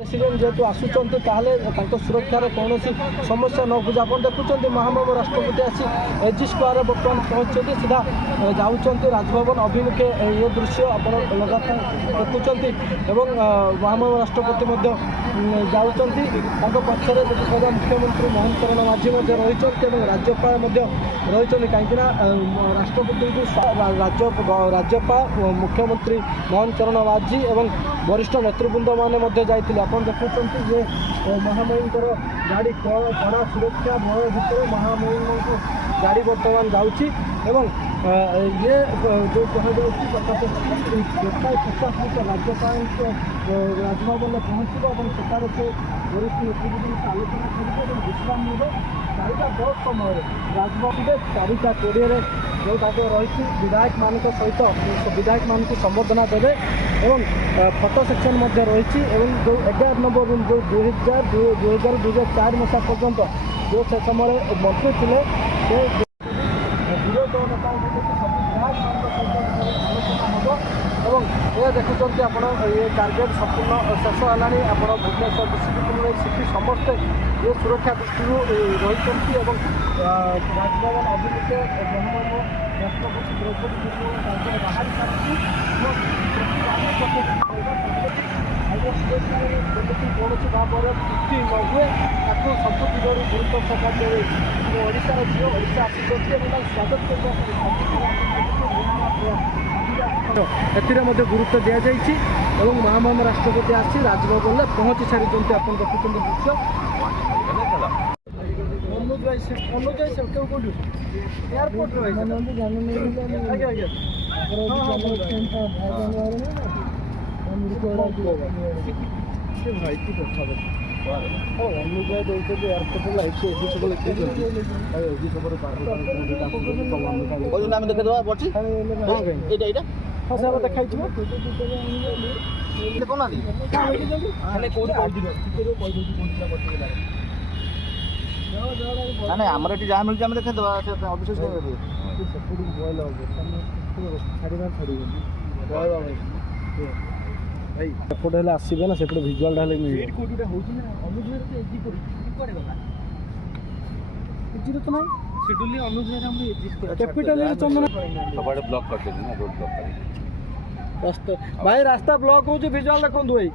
president जेहेतु आसुंच सुरक्षार कौन समस्या न बुझा आप देखुं महामहिम राष्ट्रपति आसी एजी स्क्वायर बर्तमान पहुँचते सीधा जाऊँच राजभवन अभिमुखे ये दृश्य आप लगातार देखुं महामहिम राष्ट्रपति जाऊँगी पक्षरे मुख्यमंत्री मोहन चरण माझी रही राज्यपाल रही कहीं राष्ट्रपति राज्यपाल मुख्यमंत्री मोहन चरण माझी और वरिष्ठ नेतृवृंद मैंने जाते आप देखुं ये महामहिम गाड़ी कड़ा सुरक्षा भय भितर महामहिम गाड़ी बर्तमान जाऊँगी ये जो कह 50 मिनट राज्यपाल राजभवन में पहुँचब सेठार से वरिष्ठ नेतृवृंद आलोचना कर विश्राम ने 4टा 10 समय राजभवन 4टा 20 जो रही विधायक मान सहित विधायक मान संबर्धना देवे और फोटो सेक्शन रही जो 11 नंबर रूम जो 2004 मसीहा पर्यंत जो से समय मंत्री थे विरोध नेता और ये देखुं आप ये टार्गेट संपूर्ण शेष है आप भुवनेश्वर विश्वविद्यालय सिटी समस्ते ये सुरक्षा दृष्टि रही राजभवन अभिमुखे राष्ट्रपति द्रौपदी मुर्मू बाहरी सारी कौन भाव त्रुटि न हुए ताकू सब दिगरू गुरुत्व प्रदान देवे ओडार झील ओडा आसी स्वागत एतिर गुरुत्व दि जाइए और महामहिम राष्ट्रपति आसी राजभवन में पहुँची सारी आप देखुं दृश्य अनुज भाई क्यों कौन एयरपोर्ट भाई की देखा अनुज भाई देखते एयरपोर्ट लाइट नाम देखेदवा पड़ी एटा हाँ सर देखा कौन ना आमर ये जहाँ मिलते देखेदवा अभिशेष एपटे आसबे ना सेपटे भिजुआल कैपिटल ब्लॉक करते ना रोड ब्लॉक भाई रास्ता ब्लॉक हो विजुआल देखो भाई